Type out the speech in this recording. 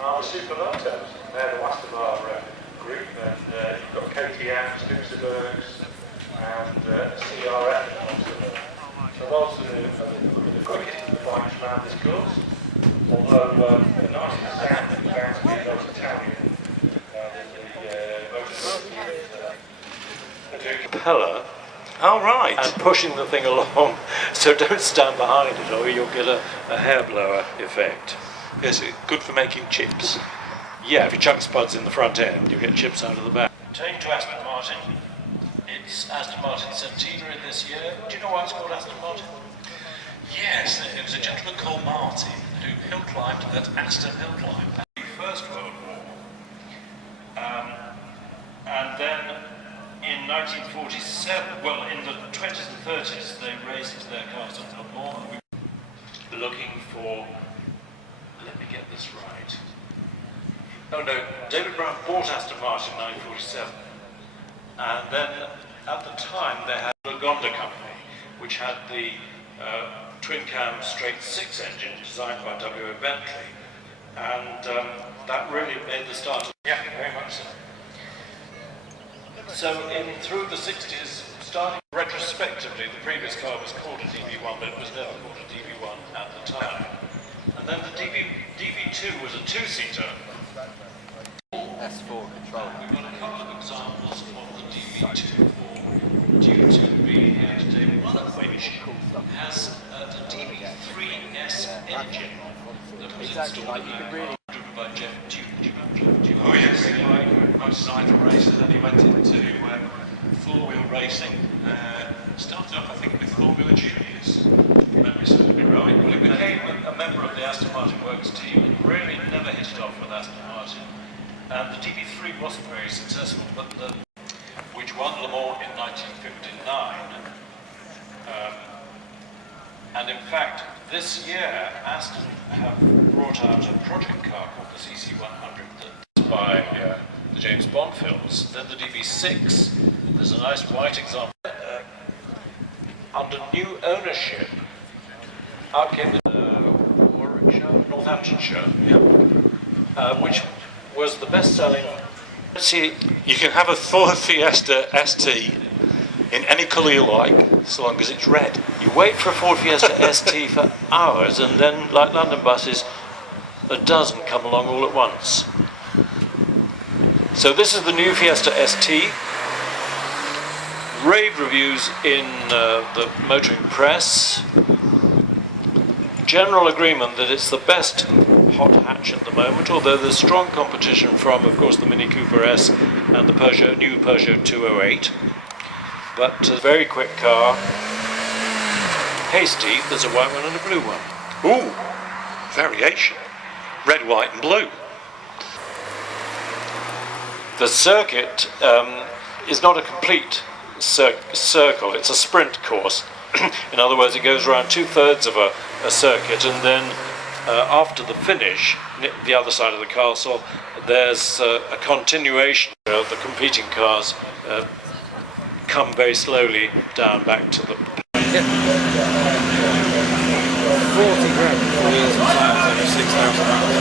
are the Supermotos. They're the last of our group, and you've got KTMs, Duesterbergs, and CRF. So those are the quickest of the bikes around this course, although the nicest sound is bound to be those Italian, propeller. Oh, right. And pushing the thing along, so don't stand behind it or you'll get a hairblower effect. Is it good for making chips? Yeah, if you chuck spuds in the front end, you'll get chips out of the back. Turning to Aston Martin, it's Aston Martin's centenary this year. Do you know why it's called Aston Martin? Yes, it was a gentleman called Martin who hill climbed at Aston Hill Climb in the First World War. And then in 1947, well, in the 20s and 30s, they raised their cars a little more. We were looking for, let me get this right. Oh no, David Brown bought Aston Martin in 1947. And then at the time they had the Gonda company, which had the twin cam straight 6 engine designed by W.O. Bentley. And that really made the start of, yeah, very much so. So through the 60s, starting retrospectively, the previous car was called a DB1, but it was never called a DB1 at the time. And then the DB2 was a 2-seater. S4 control. We've got a couple of examples of the DB2 due to be here today. One of which has the DB3S engine that was installed driven by Jeff Duke. Oh yes, I designed for races, and he went into four-wheel racing. Started off, I think, with Formula Juniors. Memory serves me right. Well, he became a member of the Aston Martin Works team and really never hit it off with Aston Martin. And the DB3 wasn't very successful, but which won Le Mans in 1959. And in fact, this year, Aston have brought out a project car called the CC100 that's by the James Bond films. Then the DB6, there's a nice white example. Under new ownership, out came the Warwickshire, Northamptonshire, which was the best-selling. See, you can have a Ford Fiesta ST in any colour you like, so long as it's red. You wait for a Ford Fiesta ST for hours, and then, like London buses, a dozen come along all at once. So this is the new Fiesta ST. Rave reviews in the motoring press. General agreement that it's the best hot hatch at the moment, although there's strong competition from, of course, the Mini Cooper S and the new Peugeot 208. But a very quick car. Hasty, there's a white one and a blue one. Ooh, variation. Red, white and blue. The circuit is not a complete circle, it's a sprint course. In other words, it goes around 2/3 of a circuit, and then after the finish, the other side of the castle, there's a continuation of the competing cars come very slowly down back to the... 40 grand for years of tires over 6,000 miles.